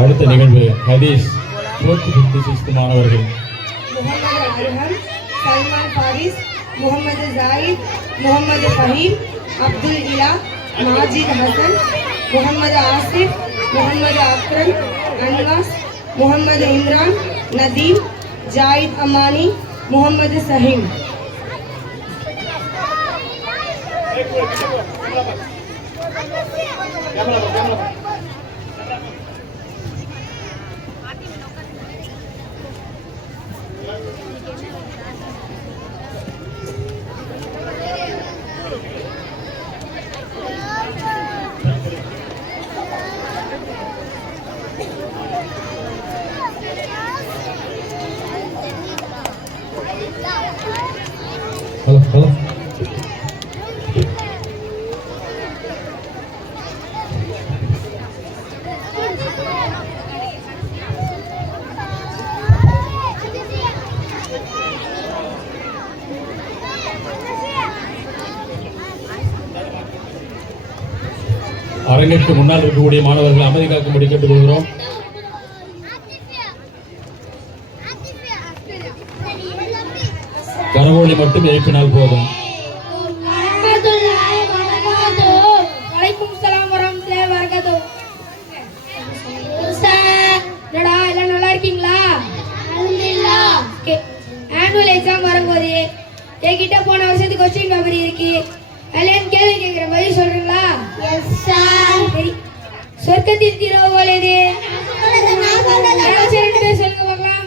அடுத்த நிகழ்வு ஹதீஸ் 456 மாணவர்கள் முகமது அர்ஹம், சல்மான் பாரிஸ், முகமது ஜாயித், முகமது ஃபஹீம், அப்துல் இலா, மாஜித் ஹசன், முகமது ஆசிப், முகமது அக்ரம், அன்வாஸ், முகமது இம்ரான், நதீம், ஜாயித் அமானி, முகமது சஹீம். ஹலோ அரங்கிற்கு முன்னால் இருக்கக்கூடிய மாணவர்கள் அமைதி காக்கும்படி கேட்டுக்கொள்கிறோம். கரகோலி மட்டும் எழுப்பினால் போதும். நல்லா இருக்கீங்களா? ஆனுவல் எக்ஸாம் வரும்போது என்கிட்ட போன வருஷத்துக்கு கொஸ்டின் பேப்பர் இருக்கு. அதுல கேள்வி கேட்கிற பதில் சொல்றீங்களா? சரி. சொர்க்கத்தின் திறவுகோல் எது? சொல்லுங்க பார்க்கலாம்.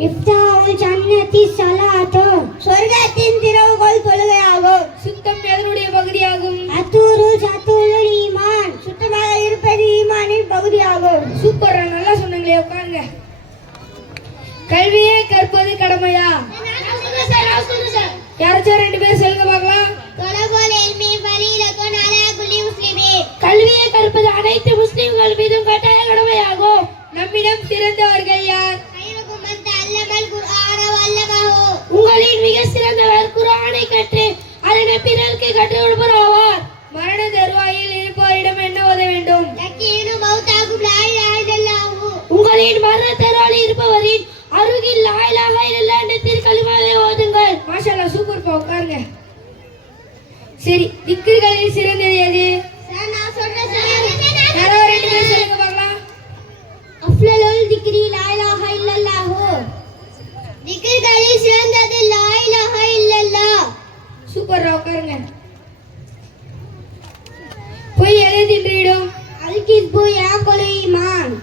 மிஃப்தாஹுல் ஜன்னத்தி ஸலாத்து. சொர்க்கத்தின் திறவுகோல் தொழுகையாகும். சுத்தம் எதனுடைய பகுதியாகும்? அத்தூருல் ஈமான். சுத்தமாக இருப்பது ஈமானின் பகுதியாகும். சூப்பர், நல்லா சொன்னீங்களே. உட்காருங்க. கல்வியை கற்பது கடமையா? யாராச்சும் ரெண்டு பேர் சொல்லுங்க பார்க்கலாம். கல்வியை கற்பது அனைத்து முஸ்லிம்கள் மீதும் கட்டாய கடமையாகும். நம்மிடம் சிறந்தவர்கள் யார்? உங்களின் மிக சிறந்தவர் குர்ஆனை கற்று அதனை பிறருக்கு கற்றுக் கொடுப்பவர் ஆவார். மரண தருவாயில் இருப்பவரிடம் என்ன ஓத வேண்டும்? உங்களின் மரண தருவாயில் இருப்பவரின் அருகில் லா இலாஹா இல்லல்லாஹ் என்ற திருக்கலிமாவை ஓதுங்கள். மாஷாஅல்லாஹ், சூப்பர். உட்காருங்க. சரி, திக்ருகளில் சிறந்தது எது? யாரோ ரெண்டு பேர் சொல்லுங்க பார்க்கலாம். அஃலலுல் திக்ரி லா இலாஹா இல்லல்லாஹ். திக்ருகளில் சிறந்தது லா இலாஹா இல்லல்லாஹ். சூப்பர், உட்காருங்க. பொய் எதை தின்றிடும்? அல்கிஸ்பு யாக்குலு ஈமான்.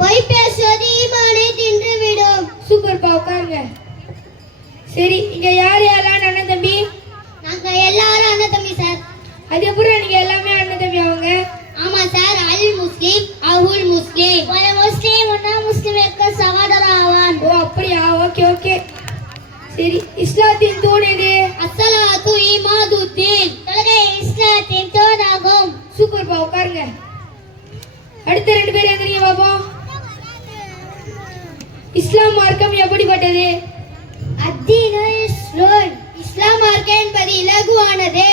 பொய் பேசுவது ஈமானை தின்றுவிடும். சூப்பர், உட்காருங்க. சரி, இங்க யார் யாரெல்லாம் அண்ணன் தம்பி? நாங்க எல்லாரும் அண்ணன் தம்பி சார். அது எப்படி நீங்க எல்லாமே அண்ணன் தம்பி? அவங்க ஆமா சார். அல் முஸ்லிம் அவுல் முஸ்லிம். ஒரு முஸ்லிம் இன்னொரு முஸ்லிமுக்கு சகோதரர் ஆவான். ஓ, அப்படியா? Okay okay. சரி, இஸ்லாத்தின் தூண் எது? அஸ்ஸலாத்து ஈமாதுத்தீன். தொழுகை இஸ்லாத்தின் தூணாகும். சூப்பர், உட்காருங்க. அடுத்த ரெண்டு பேர் எந்திரிங்க பாப்போம். இஸ்லாம் மார்க்கம் எப்படிப்பட்டது? அத்தீனுல் யுஸ்ருன். இஸ்லாம் மார்க்கம் என்பது இலகுவானது.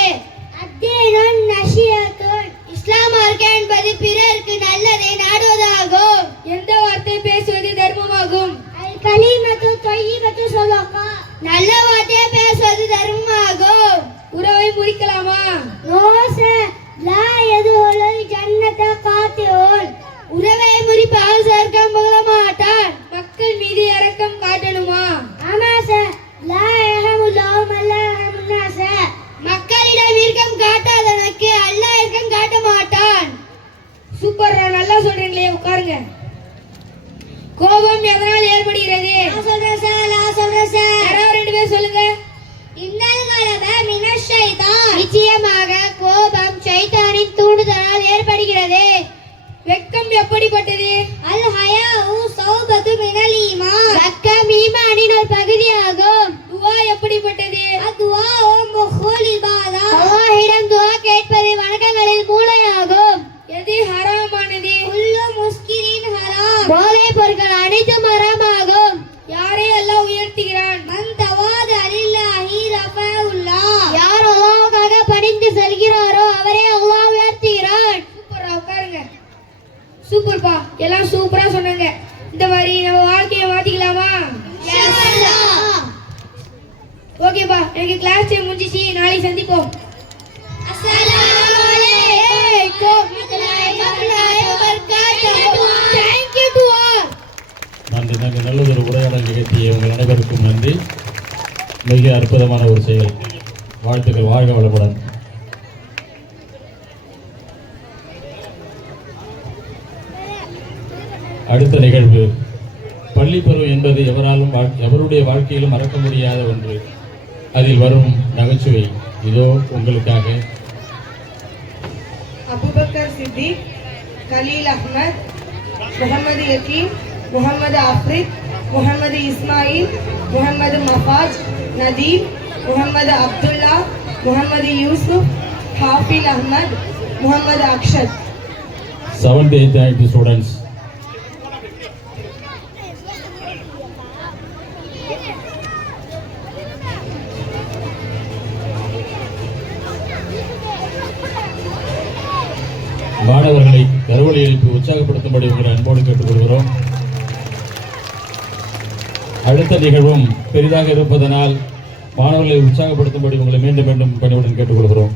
அத்தீனுன் நஷியத்துன். இஸ்லாம் மார்க்கம் என்பது பிறருக்கு நல்லதை நாடுவதாகும். எந்த வார்த்தை பேசுவது தர்மமாகும்? அல் கலிமத்து தய்யிபத்து ஸதகா. நல்ல வார்த்தை பேசுவது தர்மமாகும். உறவை முறிக்கலாமா? No sir. லா யதுல் ஜன்னத காத்தியுன். உறவை முறிப்பால் சொர்க்கம் புக மாட்டான். மக்கள் மீது இரக்கம் காட்டணுமா? ஆமா சார். லா யஹமுல்லாஹு மல்லா யஹமுன்னாஸ. மக்களிடம் இரக்கம் காட்டாதவனுக்கு அல்லாஹ் இரக்கம் காட்ட மாட்டான். சூப்பர், நல்லா சொல்றீங்களே. உட்காருங்க. கோபம் எதனால் ஏற்படுகிறது? நான் சொல்றேன் சார். யாராவது ரெண்டு பேர் சொல்லுங்க. இன்னல் கலப மினஷ் ஷைத்தான். நிச்சயமாக கோபம் ஷைத்தானின் தூண்டுதலால் ஏற்படுகிறது. வெட்கம் எப்படிப்பட்டது? அல் ஹயாஉ ஸௌபத்து மினல் ஈமான். வெட்கம் ஈமானின் ஒரு பகுதியாகும். துஆ எப்படிப்பட்டது? அத்வாஉ முஹுல் இபாதா. அல்லாஹ்விடம் துஆ கேட்பது வணக்கங்களில் மூளையாகும். எது ஹராமானது? குல்லு முஸ்கிரின் ஹராம். போதைப் பொருட்கள் அனைத்தும் ஹராமாகும். யாரை அல்லாஹ் உயர்த்துகிறான்? மன் தவாத லில்லாஹ் நல்லதொரு உரையாடல் நிகழ்த்திய உங்கள் அனைவருக்கும் நன்றி. மிக அற்புதமான ஒரு செயல். வாழ்த்துக்கள். வாழ்க வளமுடன். அடுத்த நிகழ்வு பள்ளி பருவம் என்பது எவருடைய வாழ்க்கையிலும் மறக்க முடியாத ஒன்று. அதில் வரும் நகைச்சுவை இதோ உங்களுக்காக. அபுபக்கர் சித்திக், கலீல் அஹ்மத், முகமது யகீம், முகமது ஆஃப்ரிக், முகமது இஸ்மாயில், முகமது மஃபாஜ், நதீம், முகமது அப்துல்லா, முகமது யூசுப், ஹாஃபில் Ahmad, Mohammed Akshat. 7th 8th 9th students. மாணவர்களை கருவொலி எழுப்பி உற்சாகப்படுத்தும்படி உங்களை அன்போடு கேட்டுக்கொள்கிறோம். அடுத்த நிகழ்வும் பெரிதாக இருப்பதனால் மாணவர்களை உற்சாகப்படுத்தும்படி உங்களை மீண்டும் மீண்டும் பணிவுடன் கேட்டுக்கொள்கிறோம்.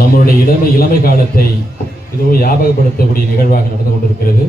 நம்மளுடைய இளமை காலத்தை இதுவும் ஞாபகப்படுத்தக்கூடிய நிகழ்வாக நடந்து கொண்டிருக்கிறது.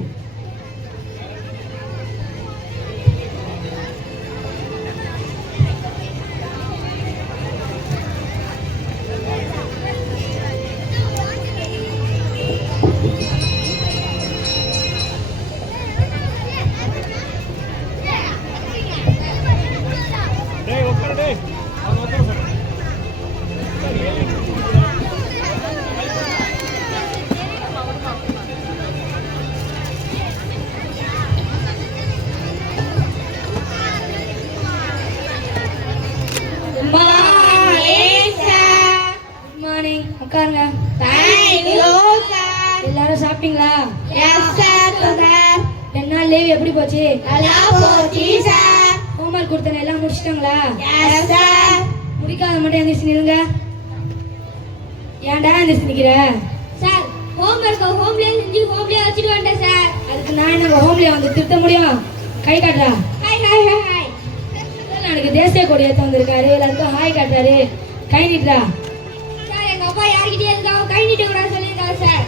உட்காருங்க. எல்லாரும் சாப்பிட்டீங்களா? ரெண்டு நாள் லீவ் எப்படி போச்சு? ஹோம்ஒர்க் கொடுத்தன எல்லாம் முடிச்சிட்டாங்களா? முடிக்காத மட்டும் எந்திரிச்சு நில்லுங்க. ஏன்டா எந்திரிச்சு நிக்கிற? சார் ஹோம்லேயே செஞ்சு ஹோம்லேயே வச்சுட்டு வந்துட்டேன் சார். அதுக்கு நான் என்ன ஹோம்லேயே வந்து திருத்த முடியும்? கை காட்டுறா. எனக்கு தேசிய கொடி ஏற்ற வந்திருக்காரு. எல்லாருக்கும் ஹாய் காட்டுறாரு. கை நீட்டுறா. அப்பா யார்கிட்டயே இருக்காங்க கை நீட்ட கூட சொல்லிருக்காங்க சார்.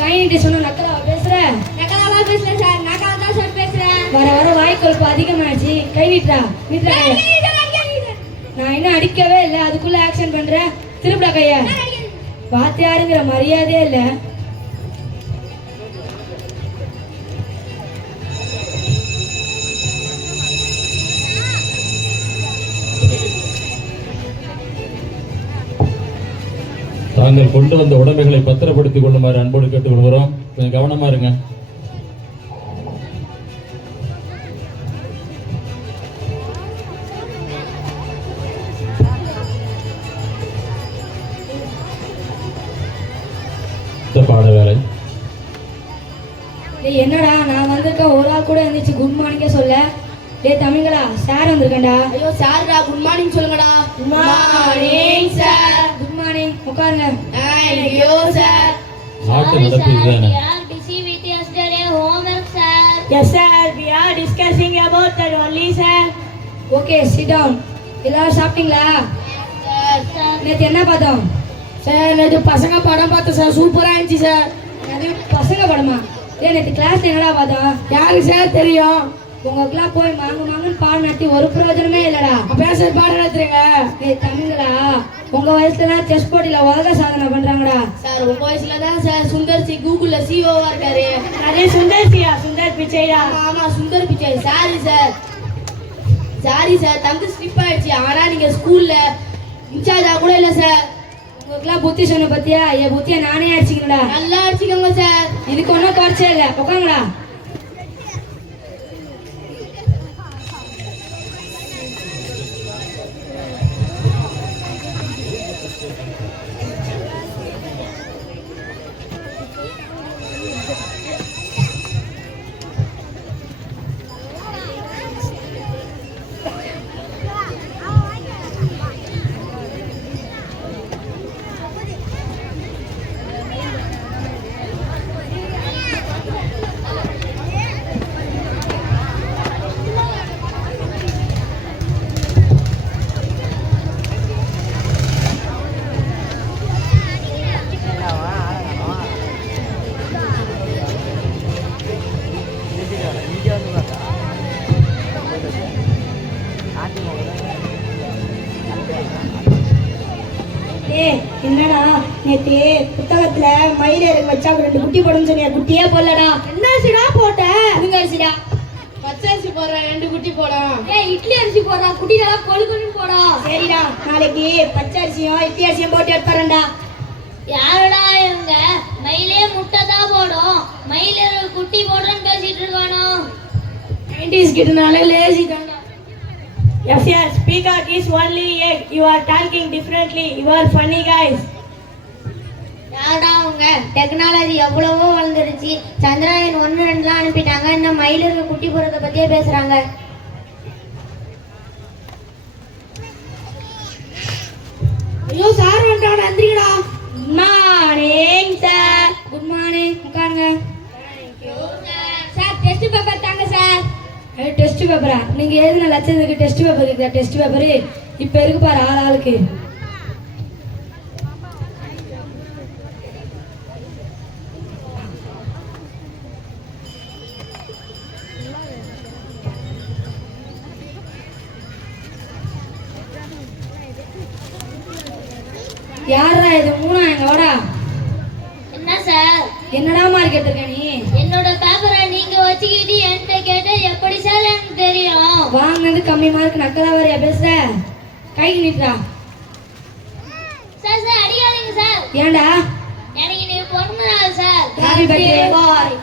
கை நீட்டி சொன்ன நக்கலா பேசுற? நக்கலாவா பேசல சார், நக்கலா தான் சார் பேசுறேன். வர வர வாய்க்கொழுப்பு அதிகமாயிடுச்சு. கை நீட்டுறா. நீட்டுறா. நான் இன்னும் அடிக்கவே இல்லை, அதுக்குள்ள ஆக்ஷன் பண்ற. திருப்பிடா கைய. வாத்தியாருங்கிற மரியாதையே இல்லை. தாங்கள் கொண்டு வந்த உடைமைகளை பத்திரப்படுத்திக் கொள்ளுமாறு அன்போடு கேட்டுக்கொள்கிறோம். கொஞ்சம் கவனமா இருங்க. பாட வேலை. என்னடா நான் வந்திருக்கேன், ஒரு ஆள் கூட இருந்துச்சு குட் மார்னிங்கே சொல்ல. டே தமிழ்களா, சார் வந்திருக்கேன்டா. ஐயோ சார்டா, குட் மார்னிங் சொல்லுங்கடா. Good morning sir. Good morning. உட்காருங்க. ஐயோ சார். நாட்டு நடப்பு இதுதானே. busy with yesterday homework sir. Yes sir, we are discussing about that only sir. Okay, sit down. எல்லாரும் சாப்பிட்டீங்களா? நேற்று என்ன பார்த்தோம் சார்? நேற்று பசங்க படம் பார்த்தோம் சார், சூப்பரா இருந்துச்சு சார். அது பசங்க படமா? நேற்று கிளாஸ்ல என்னடா பார்த்தோம்? யாருக்கு சார் தெரியும்? உங்களுக்குலாம் போய் மாங்குன்னு பாடம் நடத்தி ஒரு பிரயோஜனமே இல்லடா. அப்ப சார் பாடம் நடத்துறீங்க? தமிழ்களா, உங்க வயசுல செஸ் போட்டியில உலக சாதனை பண்றாங்கடா. சார் உங்க வயசுல தான் சார் சுந்தர் சி கூகுள்ல சிஓவா இருக்காரு. அதே சுந்தர் சியா? சுந்தர் பிச்சையா? ஆமா சுந்தர் பிச்சை. சாரி சார், தம்பி ஸ்லிப் ஆயிடுச்சு. ஆனா நீங்க ஸ்கூல்ல இன்சார்ஜா கூட இல்ல சார். உங்களுக்குலாம் புத்தி சொன்ன பத்தியா? என் புத்திய நானே அடிச்சுக்கணும்டா. நல்லா அடிச்சுக்கோங்க சார். இதுக்கு ஒன்றும் குறைச்சே இல்லை. உட்காங்களா. ஏய் என்னடா நேத்து புத்தகத்துல மயிலேறு வச்சா 2 குட்டி போடுன்னு சொன்னியா, குட்டியே போடலடா. என்ன அரிசிடா போட்ட? புழுங்க அரிசிடா. பச்சை அரிசி போடுற 2 குட்டி போடும். ஏய் இட்லி அரிசி போடுறா, குட்டி நல்லா கொழுன்னு போடா. சரிடா, நாளைக்கு பச்சை அரிசியும் இட்லி அரிசியும் போட்டு எடுத்துறேன்டா. யாருடா இவங்க? மயிலே முட்டை தான் போடும், மயிலே குட்டி போடுறேன்னு பேசிட்டு இருக்கானோ. 90s கிட்டனால லேசி தான்டா. Yes, peacock is only egg. You are talking differently. You are funny guys. யாருடா அவங்க? டெக்னாலஜி எவ்வளவோ வளர்ந்துருச்சு, சந்திராயன் 1, 2 அனுப்பிட்டாங்க, இந்த மயிலுக்கு குட்டி போடுறத பத்தியே பேசுறாங்க. ஐயோ சார் வந்துட்டான், நன்றிடா. Good morning sir. Good morning, உட்காருங்க. சார் டெஸ்ட் பேப்பர் தாங்க சார். டெஸ்ட் பேப்பரா? நீங்க எழுதின லட்சத்துக்கு டெஸ்ட் பேப்பர் இருக்குதா? டெஸ்ட் பேப்பரு இப்ப இருக்கு பாரு, ஆளுக்கு. யாரா இது? 3 எங்களோட. என்ன சார்? என்னடா மார்க் எடுத்திருக்க நீ? என்னோட பேப்பரை நீங்க வச்சுக்கிட்டு என்கிட்ட கேட்டா எப்படி சார் எனக்கு தெரியும்? வாங்கினது கம்மி மார்க், நக்கலா வரையா பேசுற? கை நீட்டுடா. சார் சார் அடிக்காதீங்க சார். ஏன்டா? எனக்கு நீ பிறந்த நாள் சார். Happy birthday boy.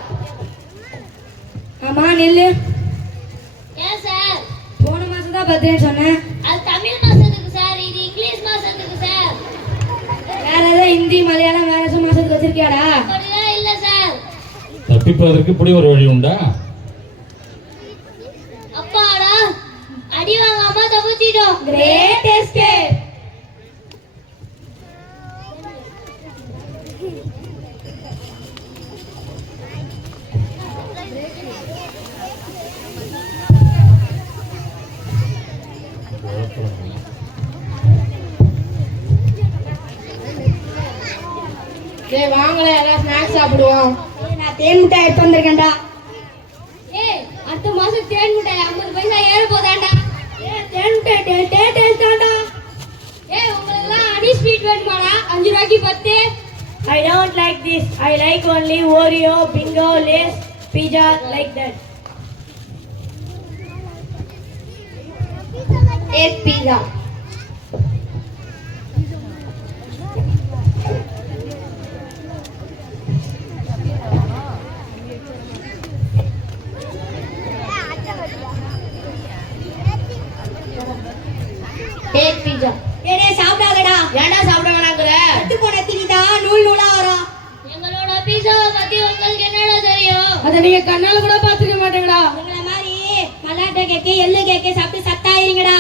ஆமா நில்லு. ஏன் சார்? போன மாசம் தான் பர்த்டேன்னு சொன்னேன். அது தமிழ் மாசத்துக்கு சார், இது இங்கிலீஷ் மாசத்துக்கு சார். வேற ஏதோ ஹிந்தி மலையாளம் வேற ஏதோ மாசத்துக்கு வச்சிருக்கியாடா? அப்படிலாம் இல்ல சார். தப்பிப்பதற்கு இப்படி ஒரு வழி உண்டா? அப்பாடா, அடி வாங்காம தப்பிச்சிட்டோம். Great escape. டேய் வாங்களே, எல்லாம் ஸ்நாக்ஸ் சாப்பிடுவோம். நான் தேன் முட்டை எடுத்து வந்திருக்கேன்டா. ஏய் அடுத்த மாசம் தேன் மிட்டாய் 50 பைசா ஏற போதாண்டா. தேன் முட்டை டேஸ்ட் தான்டா. ஏய் உங்களுக்குலாம் அடி ஸ்வீட் வேணுமாடா? 5 ரூபாய்க்கு 10. I don't like this. I like only Oreo, Bingo, Lays, pizza like that. Take pizza. Take pizza. டேய் சாப்பிடாதடா. ஏன்டா சாப்பிட வேணாங்கற? கட்டு போன திணிதா நூல் நூலா வரும். எங்களோட பீட்சாவை பத்தி உங்களுக்கு என்னடா தெரியும்? அத நீங்க கண்ணால கூட பாத்துக்க மாட்டீங்கடா. உங்கள மாதிரி மலாட்டை கேக்கு எள்ளு கேக்கு சாப்பிட்டு சத்தாயிருங்கடா.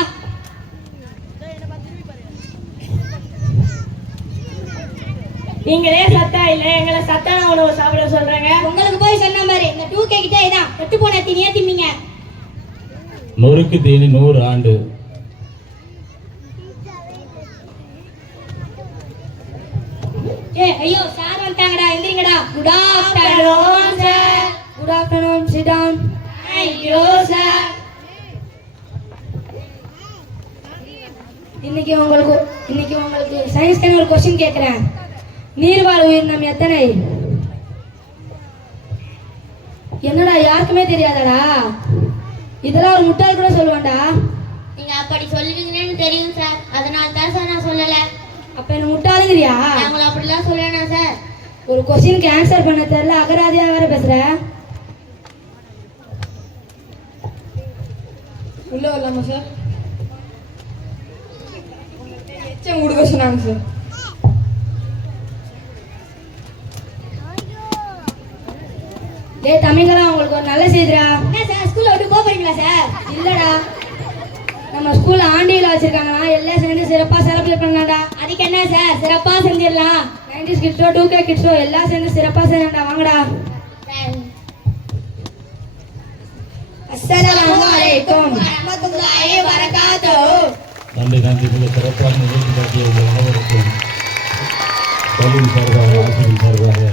நீங்களே சத்தா இல்ல, எங்களை சத்தான உணவு சாப்பிட சொல்றீங்க. உங்களுக்கு போய் சொன்ன மாதிரி இந்த 2K கிட்ட இதான் கட்டு போன திணியா திம்பிங்க. நொறுக்கு தீனி 100 ஆண்டு. ஐயோ சார் வந்துட்டாங்கடா, எந்திரிங்கடா. Good afternoon sir. Good afternoon, sit down. Thank you sir. இன்னைக்கு உங்களுக்கு சயின்ஸ்க்கான ஒரு क्वेश्चन கேக்குறேன். நீர்வாழ் உயிரினம் எத்தனை? என்னடா யாருக்குமே தெரியாதடா? இதெல்லாம் ஒரு முட்டாள் கூட சொல்லுவான்டா. நீங்க அப்படி சொல்லுவீங்கன்னு தெரியும் சார், அதனால தான் சார் நான் சொல்லல. அப்ப என்ன முட்டாளுங்கிறியா? நாங்கள அப்படிலாம் சொல்லணும் சார். ஒரு क्वेश्चनக்கு ஆன்சர் பண்ண தெரியல, அகராதியா வேற பேசுற. உள்ள வரலாமா சார்? எச்சம் கொடுக்க சொன்னாங்க சார். டேய் தமிழா, உங்களுக்கு ஒரு நல்ல செய்திடா. என்ன சார் ஸ்கூல்ல விட்டு போக போறீங்களா சார்? இல்லடா, நம்ம ஸ்கூல்ல ஆண்டு விழா வச்சிருக்காங்களா, எல்லாம் சேர்ந்து சிறப்பா செலிப்ரேட் பண்ணலாம்டா. அதுக்கு என்ன சார், சிறப்பா செஞ்சிடலாம். 90s கிட்ஸோ 2K கிட்ஸோ எல்லாம் சேர்ந்து சிறப்பா செய்யலாம்டா. வாங்கடா. அஸ்ஸலாமு அலைக்கும் வரஹ்மத்துல்லாஹி வபரகாத்துஹு. நன்றி. மிக சிறப்பான நிகழ்ச்சி காட்டிய உங்கள் அனைவருக்கும் பள்ளியின் சார்பாக ஆசிரியர் சார்பாக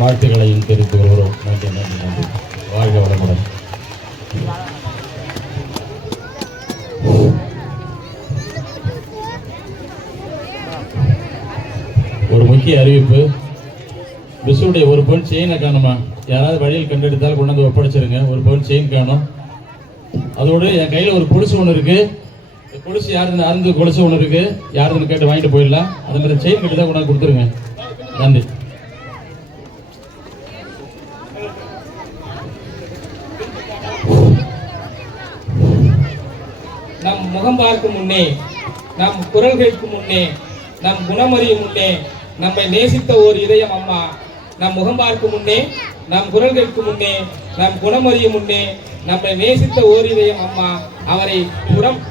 வாழ்த்துக்களையும் தெரிவித்துக் கொள்கிறோம். நன்றி. வாழ்க வளமுடன். முக்கிய அறிவிப்பு. விசுடைய ஒரு பவுன் செயினை காணுமா? யாராவது வழியில் கண்டெடுத்தால் கொண்டு வந்து ஒப்படைச்சிருங்க. ஒரு பவுன் செயின் காணும். அதோடு என் கையில் ஒரு கொலுசு ஒன்று இருக்கு. கொலுசு யாருன்னு அருந்து கொலுசு ஒன்று இருக்கு. யாருன்னு கேட்டு வாங்கிட்டு போயிடலாம். அது மாதிரி செயின் கட்டி தான் கொண்டாந்து கொடுத்துருங்க. நன்றி. நம் முகம் பார்க்கும் முன்னே, நம் குரல் கேட்கும் முன்னே, நம் குணமறியும் முன்னே நம்மை நேசித்த ஓர் இதயம் அம்மா. நம் முகம் பார்க்கும் முன்னே, நம் குரல் கேட்கும் முன்னே, நம் குணமறியும் முன்னே நம்மை நேசித்த ஓர் இதயம் அம்மா. அவரை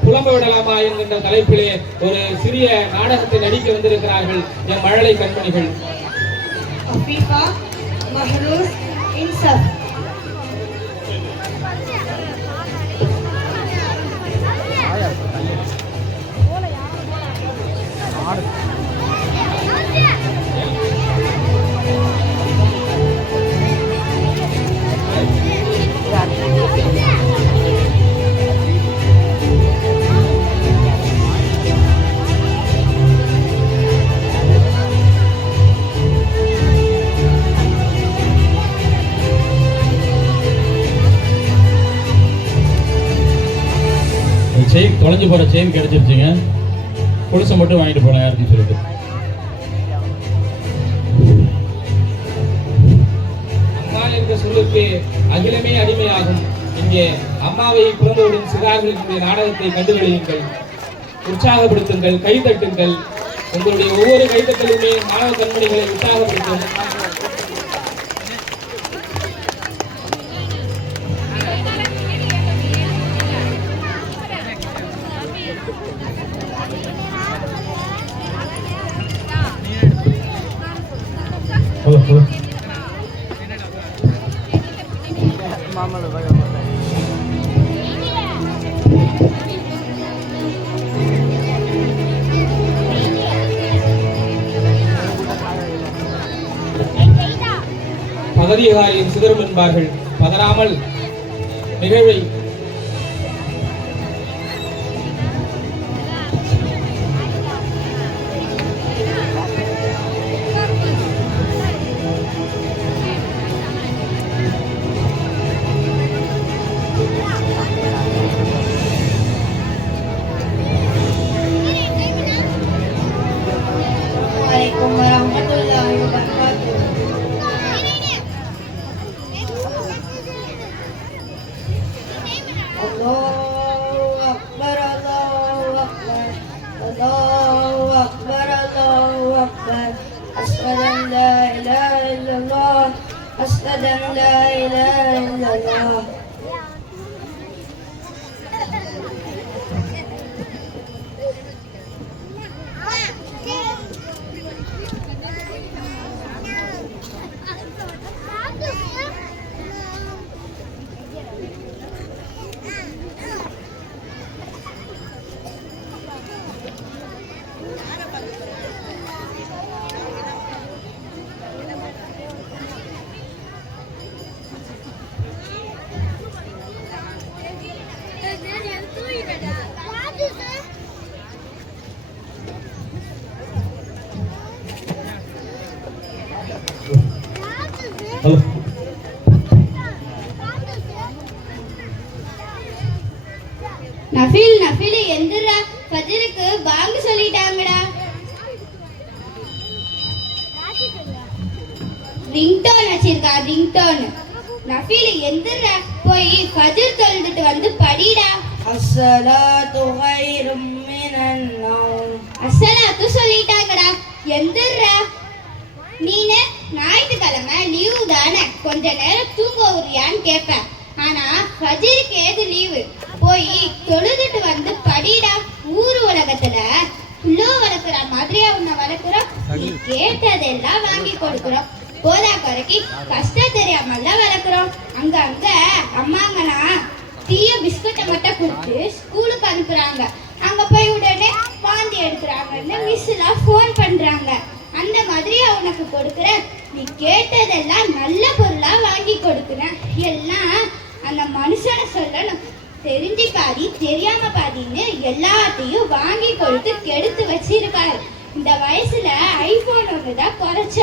புலம்ப விடலாமா என்கின்ற தலைப்பிலே ஒரு சிறிய நாடகத்தை நடிக்க வந்திருக்கிறார்கள் என் மழலை கண்மணிகள். அஃபீஃபா, மஹ்ரூஸ், இன்சாஃப். செயின் தொலைஞ்சு போற செயின் கிடைச்சிருச்சுங்க. கொலுசை மட்டும் வாங்கிட்டு போகலாம் யாருன்னு சொல்லிட்டு. அம்மா என்ற சொல்லுக்கு அகிலமே அடிமையாகும். இங்கே அம்மாவை புறந்தோடும் சிறார்களுடைய நாடகத்தை கண்டுகளியுங்கள், உற்சாகப்படுத்துங்கள், கைதட்டுங்கள். உங்களுடைய ஒவ்வொரு கைதட்டலுமே மாணவ கண்மணிகளை உற்சாகப்படுத்தும். பதறியகாரின் சிதறும் என்பார்கள். பதறாமல் நிகழ்வை أشهد أن لا إله إلا الله. நஃபில் எந்திரா, ஃபஜ்ருக்கு பாங்கு சொல்லிட்டாங்கடா. ரிங்டோன் வச்சிருக்கா, ரிங்டோன். நஃபில் எந்திரா, போய் ஃபஜ்ர் தொழுதுட்டு வந்து படிடா. அஸ்ஸலாத்து கைரும் மினன் நௌம். அஸ்ஸலாத்து சொல்லிட்டாங்கடா, எந்திரா. நீனே ஞாயிற்றுக்கிழமை லீவு தானே, கொஞ்ச நேரம் தூங்க வருவியான்னு கேட்பேன். ஆனா ஃபஜ்ருக்கு ஏது லீவு? போய் தொழுதுட்டு வந்து படிடா. ஊர் உலகத்துல புல்லோ வளர்க்குற மாதிரியா உன்னை வளர்க்குறோம். நீ கேட்டதெல்லாம் வாங்கி கொடுக்குறோம். போதா குறைக்கு கஷ்டம் தெரியாமல வளர்க்குறோம். அங்க அம்மாங்கனா தீய பிஸ்கட்டை மட்டும் கொடுத்து ஸ்கூலுக்கு அனுப்புறாங்க. அங்க போய் உடனே வாந்தி எடுக்கிறாங்கன்னு மிஸ் எல்லாம் ஃபோன் பண்றாங்க. அந்த மாதிரி உனக்கு கொடுக்குறேன். நீ கேட்டதெல்லாம் நல்ல பொருளா வாங்கி கொடுக்குறேன். எல்லாம் அந்த மனுஷனை சொல்லணும். தெரிஞ்சு பாதி தெரியாம பாதின்னு எல்லாத்தையும் வாங்கி கொடுத்து கெடுத்து வச்சிருக்காரு. இந்த வயசுல ஐபோன் ஒண்ணுதான் குறைச்ச.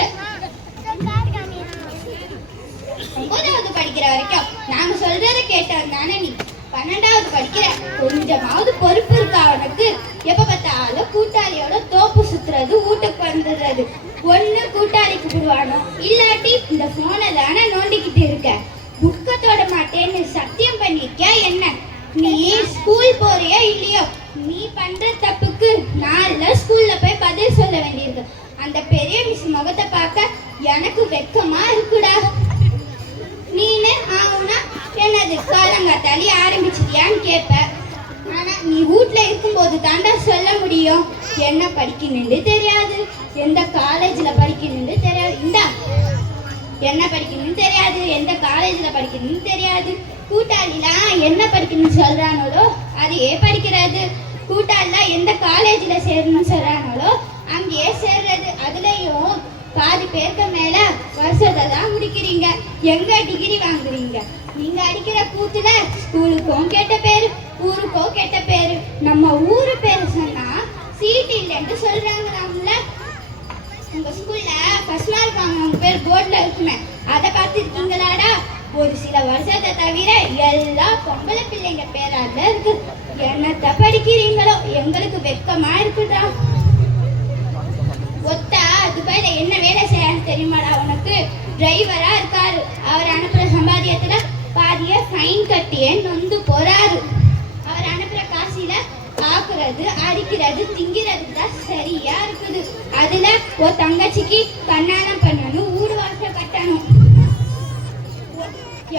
9வது படிக்கிற வரைக்கும் நாங்க சொல்றத கேட்டோம் தானே நீ. 12வது படிக்கிற, கொஞ்சமாவது பொறுப்பு இருக்கா உனக்கு? எப்ப பார்த்தாலும் கூட்டாளியோட தோப்பு சுத்துறது, வீட்டுக்கு வந்துடுறது. ஒண்ணு கூட்டாளி கூப்பிடுவானோ, இல்லாட்டி இந்த போனை தானே நோண்டிக்கிட்டு இருக்க. புக்கத்தோட மாட்டேன்னு சத்தியம் பண்ணிருக்கியா என்ன? நீ ஸ்கூல் போறியோ இல்லையோ, நீ பண்ற தப்புக்கு நாள்ல ஸ்கூல்ல போய் பதில் சொல்ல வேண்டியிருக்கு. அந்த பெரிய மிஸ் முகத்தை பார்க்க எனக்கு வெக்கமா இருக்குடா. நீனு ஆகுனா என்னது காலங்காத்தாலி ஆரம்பிச்சிட்டியான்னு கேட்ப. ஆனா நீ வீட்ல இருக்கும்போது தாண்டா சொல்ல முடியும். என்ன படிக்கணும்னு தெரியாது, எந்த காலேஜ்ல படிக்கணும்னு தெரியாது. இந்தா என்ன படிக்கணும்னு தெரியாது, எந்த காலேஜ்ல படிக்கணும்னு தெரியாது. கூட்டாளிலாம் என்ன படிக்கணும்னு சொல்றானோ அதையே படிக்கிறது. கூட்டாளிலாம் எந்த காலேஜ்ல சேரணும்னு சொல்றானோ அங்கேயே சேர்றது. அதுலயும் பாதி பேருக்கு மேல வருஷத்தை தான் முடிக்கிறீங்க. எங்க டிகிரி வாங்குறீங்க? நீங்க அடிக்கிற கூத்துல ஸ்கூலுக்கும் கெட்ட பேரு, ஊருக்கும் கெட்ட பேரு. நம்ம ஊரு பேரு சொன்னா சீட் இல்லைன்னு சொல்றாங்க. நம்மள உங்க ஸ்கூல்ல ஃபர்ஸ்ட் மார்க் வாங்கினவங்க பேர் போர்ட்ல இருக்குமே, அதை பார்த்துருக்கீங்களாடா? ஒரு சில வருஷத்தை தவிர எல்லா பொம்பளை பிள்ளைங்க பேரால இருக்கு. என்னத்த படிக்கிறீங்களோ, எங்களுக்கு வெக்கமா இருக்குதா. ஒத்தா துபாயில என்ன வேலை செய்யறான்னு தெரியுமாடா உனக்கு? டிரைவரா இருக்காரு. அவர் அனுப்புற சம்பாதியத்துல பாதிய ஃபைன் கட்டியே நொந்து போறாரு. அவர் அனுப்புற காசில ஆக்குறது, அடிக்கிறது, திங்கிறது தான் சரியா இருக்குது. அதுல ஒரு தங்கச்சிக்கு கல்யாணம் பண்ணணும், ஊடு வாசல் கட்டணும்.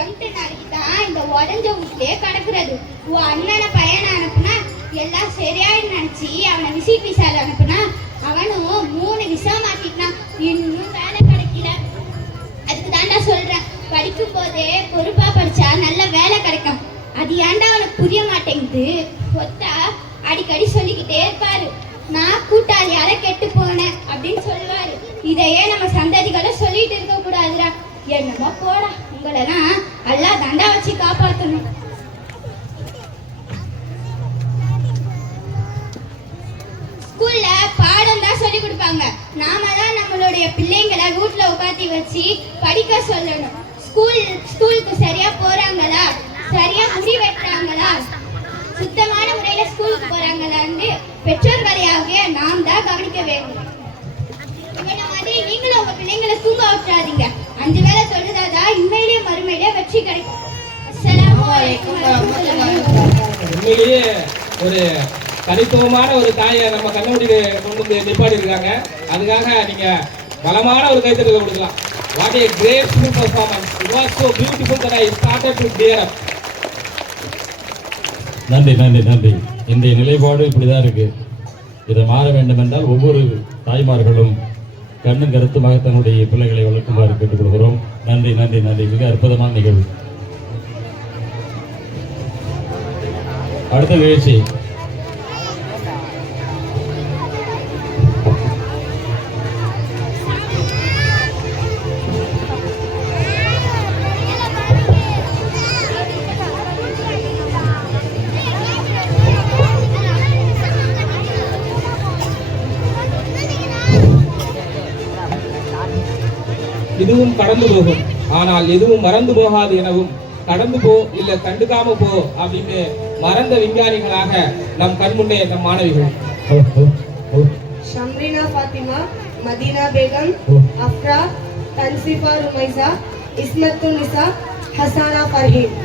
எம்ட்டு நாளைக்கு தான் இந்த உடஞ்ச வீட்லயே கிடக்குறது. உன் அண்ணனை பையனை அனுப்புனா எல்லாம் சரியாயின்னு நினைச்சி அவனை விசிட் விசால அனுப்புனா அவனும் 3 விசா மாத்திட்டான். இன்னும் வேலை கிடைக்கல. அதுக்கு தாண்டா சொல்றேன், படிக்கும் போதே பொறுப்பா படிச்சா நல்ல வேலை கிடைக்கும். அது ஏன்டா அவனுக்கு புரிய மாட்டேங்குது? ஒத்தா அடிக்கடி சொல்லிக்கிட்டே இருப்பாரு, நான் கூட்டாளியால கெட்டு போனேன் அப்படின்னு சொல்லுவாரு. இதையே நம்ம சந்ததிகளை சொல்லிட்டு இருக்க கூடாதுடா. என்னமோ போடா, உங்களெல்லாம் எல்லாம் தண்டா வச்சு காப்பாற்றணும். ஸ்கூல்ல பாடம் தான் சொல்லி கொடுப்பாங்க. நாம தான் நம்மளுடைய பிள்ளைங்களை வீட்டுல உட்காத்தி வச்சு படிக்க சொல்லணும். ஸ்கூலுக்கு சரியா போறாங்களா, சரியா முடி வெட்டுறாங்களா, சுத்தமான முறையில ஸ்கூலுக்கு போறாங்களான்னு பெற்றோர்களையாகிய நாம் தான் கவனிக்க வேண்டும். இவன மாதிரி நீங்களும் உங்க பிள்ளைங்களை தூங்க விட்டுறாதீங்க. 5 வேளை சொல்லுதாதான் இன்மையிலேயே மறுமையிலேயே வெற்றி கிடைக்கும். அஸ்ஸலாமு அலைக்கும் வரஹ்மத்துல்லாஹி. உண்மையிலேயே ஒரு தனித்துவமான ஒரு தாயை நம்ம கண்ணூடி கொண்டு வந்து நிப்பாடி இருக்காங்க. அதுக்காக நீங்க பலமான ஒரு கைத்தட்டலை கொடுக்கலாம். What a graceful performance. It was so beautiful that I started to tear up. நன்றி நன்றி நன்றி. இன்றைய நிலைப்பாடு இப்படிதான் இருக்கு. இதை மாற வேண்டும் என்றால் ஒவ்வொரு தாய்மார்களும் கண்ணும் கருத்துமாக தன்னுடைய பிள்ளைகளை வளர்க்குமாறு கேட்டுக்கொள்கிறோம். நன்றி நன்றி நன்றி. மிக அற்புதமான நிகழ்வு. அடுத்த நிகழ்ச்சி இதுவும் கடந்து போகும், ஆனால் எதுவும் மறந்து போகாது எனவும், கடந்து போ இல்ல கண்டுக்காம போ அப்படின்னு மறந்த விஞ்ஞானிகளாக நம் கண்முன்னே நம் மாணவிகள். ஷம்ரீனா ஃபாத்திமா, மதீனா பேகம், அஃப்ரா, தன்சிஃபா ருமைசா, இஸ்மத்துன் நிசா, ஹசானா ஃபர்ஹீன்.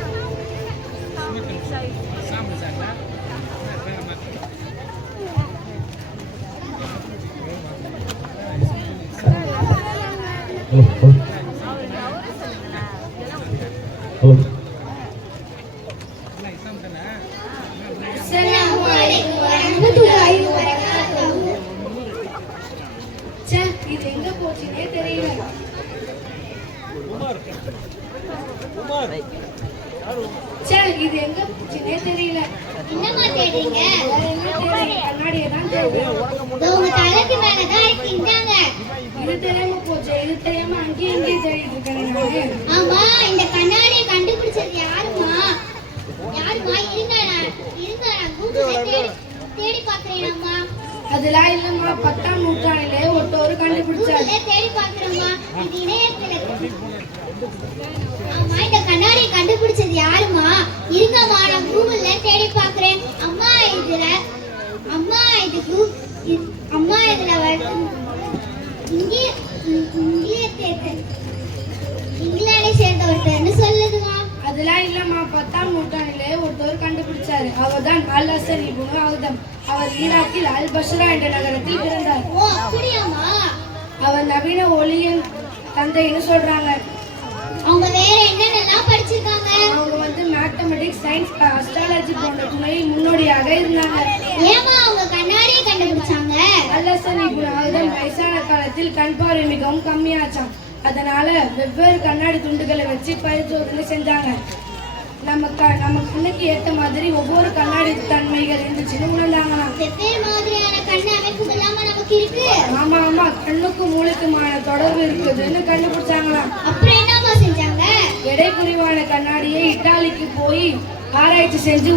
அஸ்ஸலாமு அலைக்கும் வரஹ்மத்துல்லாஹி வபரகாத்துஹு. இது எங்க போச்சுன்னே தெரியல. இது எங்க போச்சுன்னே தெரியல. என்னமா தேடுறீங்க? கண்ணாடியை தான் தேடுறேன். உங்க தலைக்கு மேலதான் இருக்கு. இந்தாங்க. இது தெரியாம போச்சு. இது தெரியாம அங்கேயும் இங்கேயும் தேடிட்டு இருக்கேன் நானு. ஆமா, இந்த கண்ணாடியை கண்டுபிடிச்சது யாருமா? இருங்க நான் கூகுள்ல தேடி பார்க்கிறேன் அம்மா. அதெல்லாம் இல்லம்மா, 10ஆம் நூற்றாண்டு கூகுள்ல தேடி பார்க்கறோம்மா. இது இணையத்துல அம்மா இந்த கண்ணாடியை கண்டுபிடிச்சது யாருமா? இருங்கம்மா நான் கூகுள்ல தேடி பார்க்கறேன். அம்மா இதுல இங்கிலாண்டை சேர்ந்த ஒருத்தர்னு சொல்லுதுமா. அதெல்லாம் இல்லம்மா, 10ஆம் நூற்றாண்டிலே ஒருத்தர் கண்டுபிடிச்சாரு. அவர்தான் அல் ஹசன் இப்னு அவ்தம். அவர் ஈராக்கில் அல் பஸ்ரா என்ற நகரத்தில் பிறந்தார். ஓ அப்படியாமா? அவர் நவீன ஒளியின் தந்தைன்னு சொல்றாங்க. அவங்க வேற என்னென்னலாம் படிச்சிருக்காங்க? அவங்க மேத்தமெட்டிக்ஸ், சயின்ஸ், அஸ்ட்ராலஜி போன்ற துறையில் முன்னோடியாக இருந்தாங்க. ஏமா அவங்க கண்ணாடியை கண்டுபிடிச்சாங்க? அல் ஹசன் இப்னு அவ்தம் வயசான காலத்தில் கண் பார்வை மிகவும் கம்மியாச்சாம். அதனால வெவ்வேறு கண்ணாடி துண்டுகளை வச்சு பரிசோதனை செஞ்சாங்க. நம்ம கண்ணுக்கு ஏத்த மாதிரி ஒவ்வொரு கண்ணாடி தன்மைகள் இருந்துச்சுன்னு உணர்ந்தாங்களாம். வெவ்வேறு மாதிரியான கண்ணு அமைப்புகள் நமக்கு இருக்கு. ஆமா, கண்ணுக்கும் மூளைக்குமான தொடர்பு இருக்குதுன்னு கண்டுபிடிச்சாங்களாம். அப்புறம் என்னமா செஞ்சாங்க? எடை குறைவான கண்ணாடியை இத்தாலிக்கு போய் ஆராய்ச்சி செஞ்சு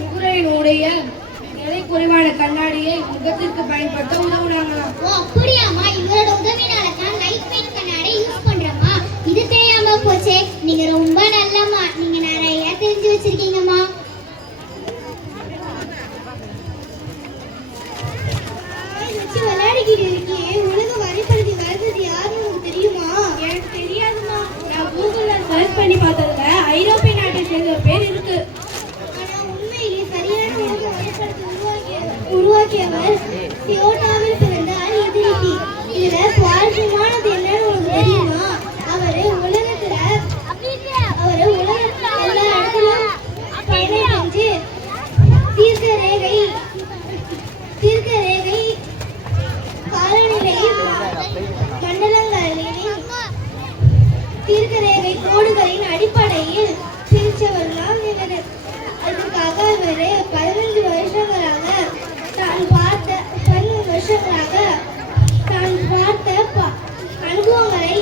முகுரையினுடைய எடை குறைவான கண்ணாடியை முகத்திற்கு பயன்படுத்த உதவுனாங்களாம். ஓ அப்படியாமா? இவரோட உதவினால தான் லைட் வெயிட் கண்ணாடி யூஸ் பண்றோமா? இது தெரியாம போச்சே. நீங்க ரொம்ப நல்லம்மா. நீங்க நிறைய தெரிஞ்சு வச்சிருக்கீங்கம்மா. விளையாடிக்கிட்டு இருக்கே, உலக வரைபடத்தை வரைஞ்சது யாருன்னு உங்களுக்கு தெரியுமா? எனக்கு தெரியாதுமா. நான் கூகுள்ல சர்ச் பண்ணி பார்த்ததுல ஐரோப்பிய நாட்டை சேர்ந்த ஒரு பேர் இருக்கு. ஆனா உண்மையிலே சரியான உலக வரைபடத்தை உருவாக்கியவர் சியோட்டாவில் பிறந்த அல் இத்ரிசி. இதுல சுவாரஸ்யமானது என்னன்னு உங்களுக்கு தெரியுமா? அவரு உலகத்துல எல்லா இடத்துலயும் பயணம் செஞ்சு தீர்க்க ரேகை காலநிலை மண்டலங்களின் தீர்க்க ரேகை கோடுகளின் அடிப்படையில் பிரிச்சவர்களால் இவர். அதற்காக இவர் 15 வருஷங்களாக தான் பார்த்த அனுபவங்களை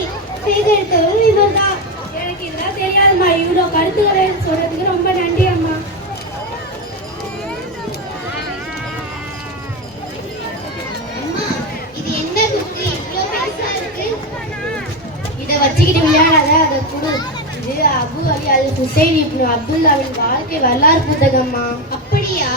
சேகரித்தவரும் இவர்தான். எனக்கு இதெல்லாம் தெரியாதுமா. இவ்வளோ கருத்துக்களை சொல்றதுக்கு ரொம்ப நன்றி அம்மா. இது என்ன புக்கு இவ்வளோ பெருசா இருக்கு? இதை வச்சுக்கிட்டு விளையாடாத, அதை கொடு. இது அபு அலி அல் ஹுசைன் இப்னு அப்துல்லாவின் வாழ்க்கை வரலாறு புத்தகம்மா. அப்படியா?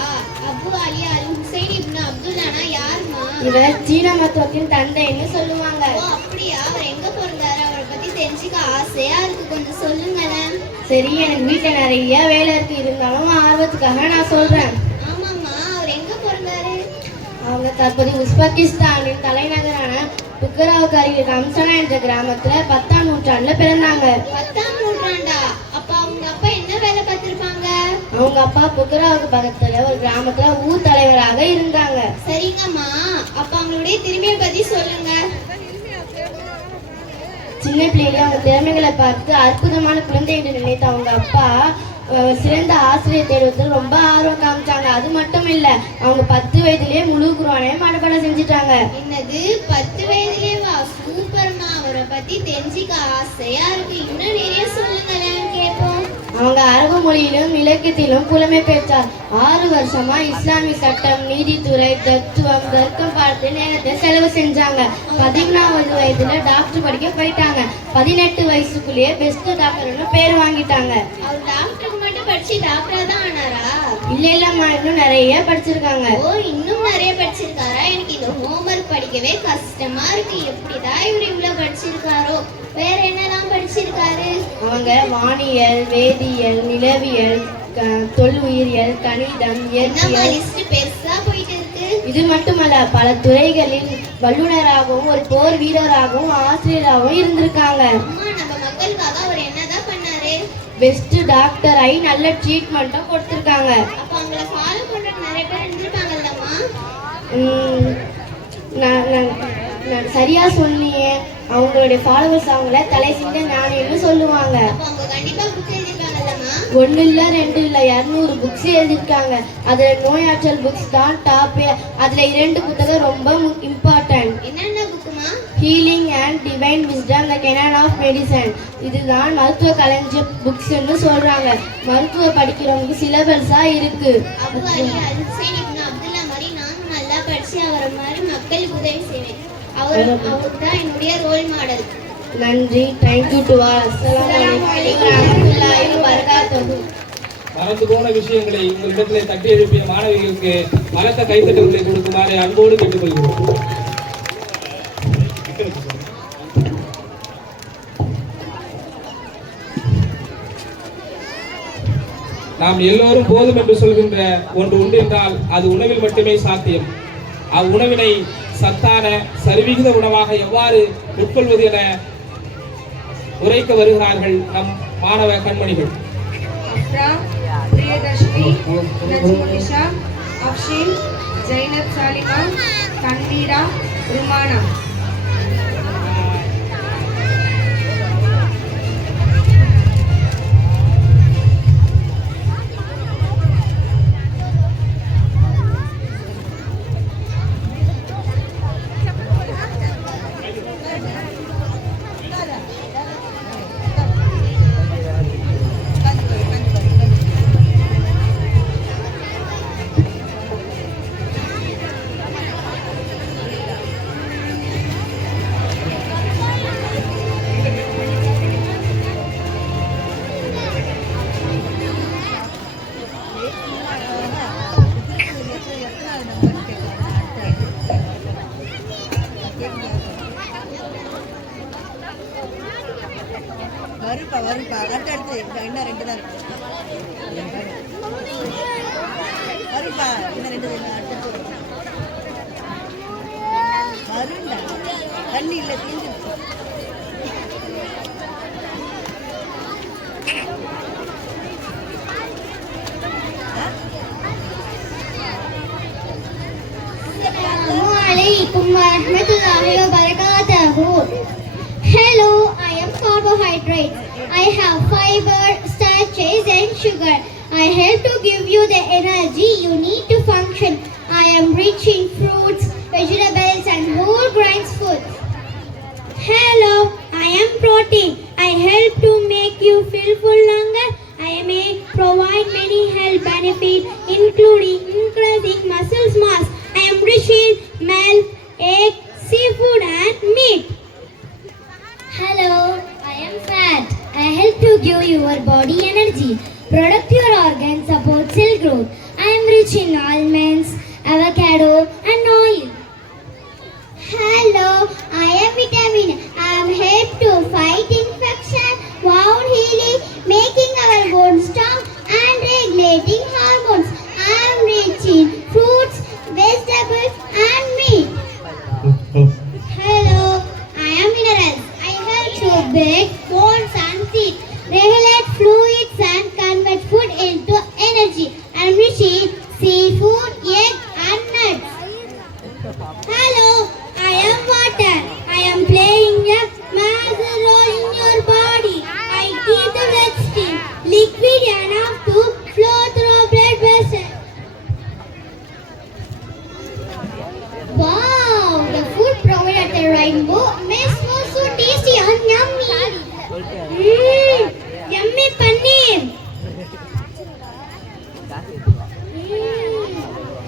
அபு அலி அல் ஹுசைன் இப்னு அப்துல்லானா யாருமா? இவர் சீன மருத்துவத்தின் தந்தைன்னு சொல்லுவாங்க. ஓ அப்படியா? அவர் எங்க பிறந்தாரு? அவரை பத்தி தெரிஞ்சுக்க ஆசையா இருக்கு, கொஞ்சம் சொல்லுங்களேன். சரி, எனக்கு வீட்டில் நிறைய வேலை இருக்கு, இருந்தாலும் ஆர்வத்துக்காக நான் சொல்றேன். ஆமாம்மா, அவர் எங்க பிறந்தாரு? அவங்க தற்போது உஸ்பெகிஸ்தானின் தலைநகரான புக்கராவுக்கு அருகில் கம்சனா என்ற கிராமத்துல 10ஆம் நூற்றாண்டுல பிறந்தாங்க. 10ஆம் நூற்றாண்டா? அப்ப அவங்க அப்பா என்ன வேலை பார்த்திருப்பாங்க? அவங்க அப்பா புக்கராவுக்கு பக்கத்துல ஒரு கிராமத்துல ஊர் தலைவராக இருந்தாங்க. சரிங்கம்மா, அப்ப அவங்களுடைய திறமையை பத்தி சொல்லுங்க. சின்ன பிள்ளையில அவங்க திறமைகளை பார்த்து அற்புதமான குழந்தை என்று நினைத்த அவங்க அப்பா சிறந்த ஆசிரியர் தேடுவதில் ரொம்ப ஆர்வம் காமிச்சாங்க. அது மட்டும் இல்ல, அவங்க 10 வயதிலேயே முழு குர்ஆனை மனப்பாடம் செஞ்சுட்டாங்க. என்னது, 10 வயதிலேவா? சூப்பர்மா. அவரை பத்தி தெரிஞ்சுக்க ஆசையா இருக்கு, இன்னும் நிறைய சொல்லுங்களேன் கேட்போம். அவங்க அரபு மொழியிலும் இலக்கியத்திலும் புலமை பெற்றார். 6 வருஷமா இஸ்லாமிய சட்டம், நீதித்துறை, தத்துவம், தர்க்கம் பார்த்து நேரத்தை செலவு செஞ்சாங்க. 14வது வயதுல டாக்டர் படிக்க போயிட்டாங்க. 18 வயசுக்குள்ளேயே பெஸ்ட் டாக்டர்னு பேர் வாங்கிட்டாங்க. அவர் டாக்டருக்கு மட்டும் படிச்சு டாக்டரா தான் ஆனாரா? இல்லம்மா, இன்னும் நிறைய படிச்சிருக்காங்க. ஓ, இன்னும் நிறைய படிச்சிருக்காரா? எனக்கு இந்த ஹோம்வொர்க் படிக்கவே கஷ்டமா இருக்கு. எப்படிதான் இவர் இவ்வளவு படிச்சிருக்காரோ? வேற என்னெல்லாம் படிச்சிருக்காரு? அவங்க வானியல், வேதியியல், நிலவியல், தொல் உயிரியல், கணிதம், இயற்பியல், லிஸ்ட் பெருசா போயிட்டு இருக்கு. இது மட்டுமல்ல, பல துறைகளில் வல்லுநராகவும் ஒரு போர் வீரராகவும் ஆசிரியராகவும் இருந்திருக்காங்க. அம்மா, நம்ம மக்களுக்காக அவர் என்னதான் பண்ணாரு? பெஸ்ட் டாக்டராகி நல்ல ட்ரீட்மெண்ட்டும் கொடுத்துருக்காங்க. அப்ப அவங்கள ஃபாலோ பண்றதுக்கு நிறைய பேர் இருந்திருப்பாங்கல்லம்மா? நான் சரியா சொன்னீங்க. அவங்களுடைய ஃபாலோவர்ஸ் அவங்கள தலை சிந்த ஞானின்னு சொல்லுவாங்க. அப்ப அவங்க கண்டிப்பா புக் எழுதிருப்பாங்கல்லம்மா? 1 இல்ல 2 இல்ல 200 புக்ஸ் எழுதிருக்காங்க. அதுல நோயாற்றல் புக்ஸ் தான் டாப். அதுல 2 புத்தகம் ரொம்ப இம்பார்ட்டன்ட். என்னென்ன புக்குமா? Healing and divine wisdom, the canon of medicine. இதுதான் மருத்துவ களஞ்சியம் புக்ஸ்ன்னு சொல்றாங்க. மருத்துவ படிக்கிறவங்களுக்கு சிலபஸா இருக்கு. அபு அலி அல் ஹுசைன் இப்னு அப்துல்லா மாதிரி நானும் நல்லா படிச்சு அவரை மாதிரி மக்களுக்கு உதவி செய்வேன். அவர் தான் என்னுடைய ரோல் மாடல். நன்றி. Thank you to all. அஸ்ஸலாமு அலைக்கும் வரஹ்மத்துல்லாஹி வபரகாத்துஹு. மறந்து போன விஷயங்களை உங்களிடத்திலே தட்டி எழுப்பிய மாணவிகளுக்கு பலத்த கைத்தட்டல்களை கொடுக்குமாறு அன்போடு கேட்டுக்கொள்கிறோம். நாம் எல்லோரும் போதும் என்று சொல்கின்ற ஒன்று உண்டு என்றால் அது உணவில் மட்டுமே சாத்தியம். அவ்வுணவினை சத்தான சரிவிகித உணவாக எவ்வாறு உட்கொள்வது என உரைக்க வருகிறார்கள் நம் மாணவ கண்மணிகள். அஃப்ரா, பிரியதர்ஷினி, நஜ்முனிஷா, அஃஷின், ஜைனப் சாலிமா, தன்வீரா, ருமானா. வருப்பா அடுத்தடுத்து இன்னும் 2 தான் இருக்கு. வருப்பா இன்னும் 2 அடுத்தடுத்து வருண்டா. தண்ணி இல்லை தீஞ்சிருச்சு. Assalamualaikum warahmatullahi wabarakatuh. Hello, I am carbohydrates. I have fiber, starches and sugar. I help to give you the energy you need to function. I am rich in fruits, vegetables and whole grains foods. Hello, I am protein. I help to make you feel full longer. I may provide many health benefits including increasing muscle mass. I am rich in milk, egg, seafood and meat. Hello, I am fat. I help to give your body energy, protect your organs, support cell growth. I am rich in almonds, avocado and oil. Hello, I am vitamin. I am help to fight infection, wound healing, making our bones strong and regulating hormones. I am rich in fruits, vegetables and meat. Hello, I am minerals. I help to break bones and teeth, regulate fluids and convert food into energy. I am rich in seafood, egg and nuts. Hello, I am water. I am playing a major role in your body. I keep the blood stream liquid enough to flow through blood vessels. Wow, the food provided at the rainbow mess was so tasty and yummy. Yummy paneer.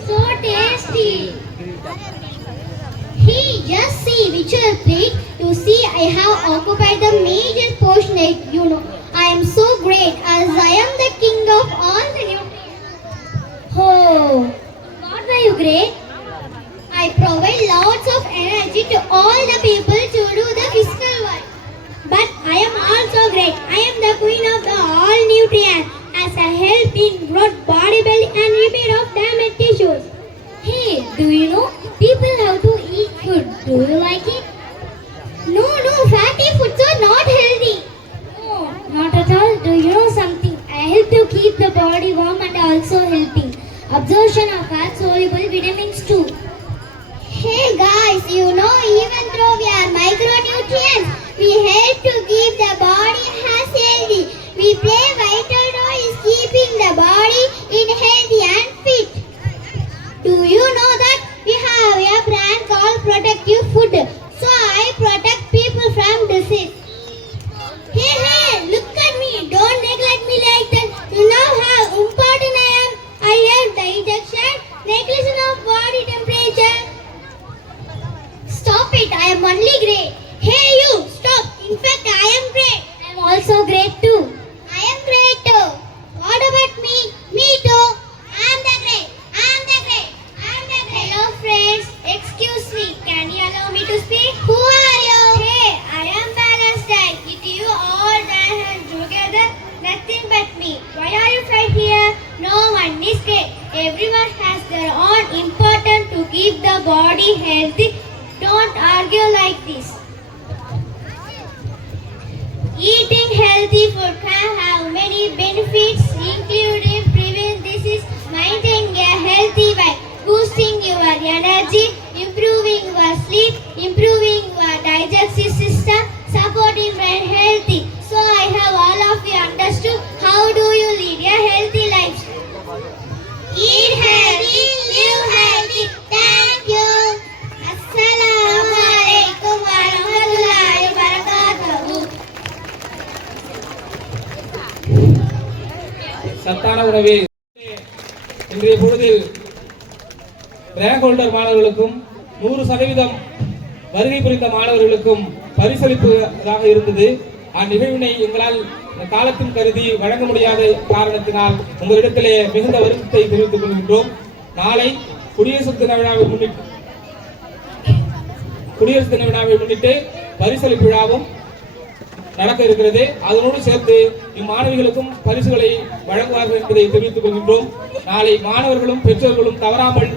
So tasty. Just see which plate. You see, I have occupied the major portion. You know, I am so great as I am the king of all the nutrients. Oh, what are you great? I provide lots of energy to all the people to do the physical work. But I am also great. I am the queen of the all nutrients as I help in growth, body building and repair of damaged tissues. Hey, do you know people have to eat food? Do you like it? No, fatty foods are not healthy. No, not at all. Do you know something? I help to keep the body warm and also helping absorption of fat soluble vitamins too. Hey guys, you know even though we are micronutrients, we help to keep the body healthy. We play vital role in keeping the body in healthy and fit. Do you know that we have a brand called Protective Food? So I protect people from disease. Hey, look at me. Don't neglect me like that. You know how important I am. I have the injection, regulation of body temperature. Stop it. I am only great. Hey you, stop. In fact, I am great. I am also great too. I am great too. What about me? Me too. I am the great. I am the great. I am the great. Hello friends. Excuse me. Can you allow me to speak? Who are you? Hey, I am Palestine. If you all join hands together, nothing but me. Why are you right here? No one is great. Everyone has their own importance to keep the body healthy. Don't argue like this. Eating healthy food can have many benefits, including preventing disease, maintaining a healthy weight, boosting your energy, improving your sleep, improving your digestive system, supporting brain healthy. So I have all of you understood how do you lead a healthy lifestyle. Eat healthy, live healthy. Thank you. Assalamu alaikum wa rahmatullahi wa barakatuh. சத்தான உணவே இன்றைய பொழுதில் rank holder மாணவர்களுக்கும் 100% வருகை புரிந்த மாணவர்களுக்கும் பரிசளிப்பதாக இருந்தது. அந்நிகழ்வினை எங்களால் காலத்தின் கருதி வழங்க முடியாத காரணத்தினால் உங்களிடத்திலே மிகுந்த வருத்தத்தை தெரிவித்துக் கொள்கின்றோம். நாளை குடியரசு தின விழாவை முன்னிட்டு பரிசளிப்பு விழாவும் நடக்க இருக்கிறது. அதனோடு சேர்த்து இம்மாணவிகளுக்கும் பரிசுகளை வழங்குவார்கள் என்பதை தெரிவித்துக் கொள்கின்றோம். நாளை மாணவர்களும் பெற்றோர்களும் தவறாமல்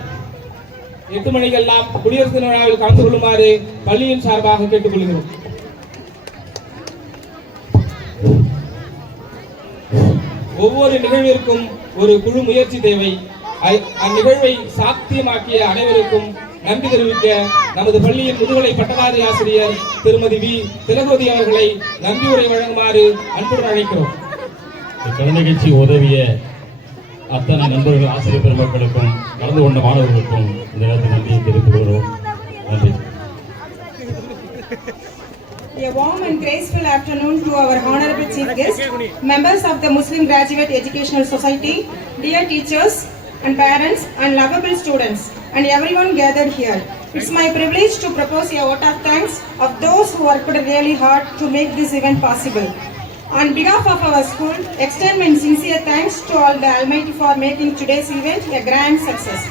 8 மணிக்கெல்லாம் குடியரசு தின விழாவில் கலந்து கொள்ளுமாறு பள்ளியின் சார்பாக கேட்டுக்கொள்கிறோம். ஒவ்வொரு நிகழ்விற்கும் ஒரு குழு முயற்சி தேவை. அந்நிகழ்வை சாத்தியமாக்கிய அனைவருக்கும் நன்றி தெரிவிக்க நமது பள்ளியின் முதுகலை பட்டதாரி ஆசிரியர் திருமதி வி திலகவதி அவர்களை நன்றி உரை வழங்குமாறு அன்புடன் அழைக்கிறோம். இந்த நிகழ்ச்சி உதவிய அத்தனை நண்பர்கள் ஆசிரியர் பெருமக்களுக்கும் கலந்து கொண்ட மாணவர்களுக்கும் இந்த நேரத்தில் நன்றியை தெரிவித்துக் கொள்கிறோம். நன்றி. A warm and graceful afternoon to our honorable chief guest, members of the Muslim Graduate Educational Society, dear teachers and parents and lovable students and everyone gathered here. It's my privilege to propose a vote of thanks of those who worked really hard to make this event possible. On behalf of our school, extend my sincere thanks to all the Almighty for making today's event a grand success.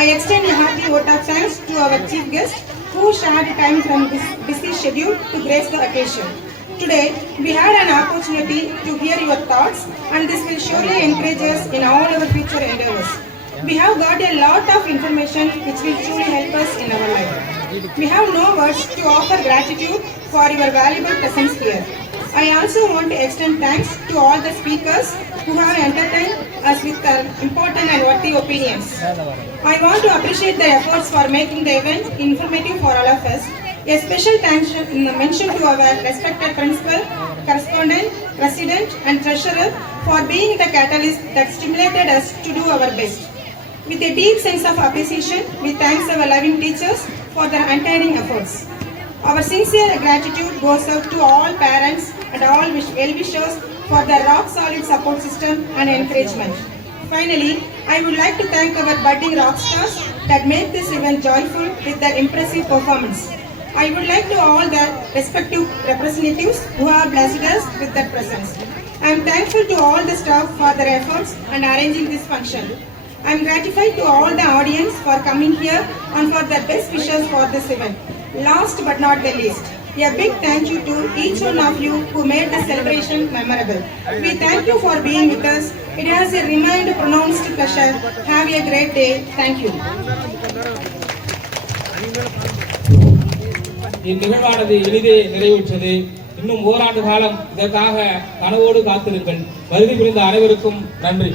I extend a hearty vote of thanks to our chief guest who shared time from his busy schedule to grace the occasion. Today, we had an opportunity to hear your thoughts and this will surely encourage us in all our future endeavors. We have got a lot of information which will truly help us in our life. We have no words to offer gratitude for your valuable presence here. I also want to extend thanks to all the speakers who have entertained us with their important and worthy opinions. I want to appreciate their efforts for making the event informative for all of us. A special thanks mention to our respected principal, correspondent, president and treasurer for being the catalyst that stimulated us to do our best. With a deep sense of appreciation, we thank our loving teachers for their untiring efforts. Our sincere gratitude goes out to all parents and all well-wishers for their rock-solid support system and encouragement. Finally, I would like to thank our budding rock stars that make this event joyful with their impressive performance. I would like to all the respective representatives who have blessed us with their presence. I am thankful to all the staff for their efforts and arranging this function. I am gratified to all the audience for coming here and for their best wishes for this event. Last but not the least, a big thank you to each one of you who made the celebration memorable. We thank you for being with us. It has a remained pronounced pleasure. Have a great day. Thank you. இந்நிகழ்வானது எளிதே நிறைவேற்றது. இன்னும் ஓராண்டு காலம் இதற்காக கனவோடு காத்திருங்கள். வருகை புரிந்த அனைவருக்கும் நன்றி.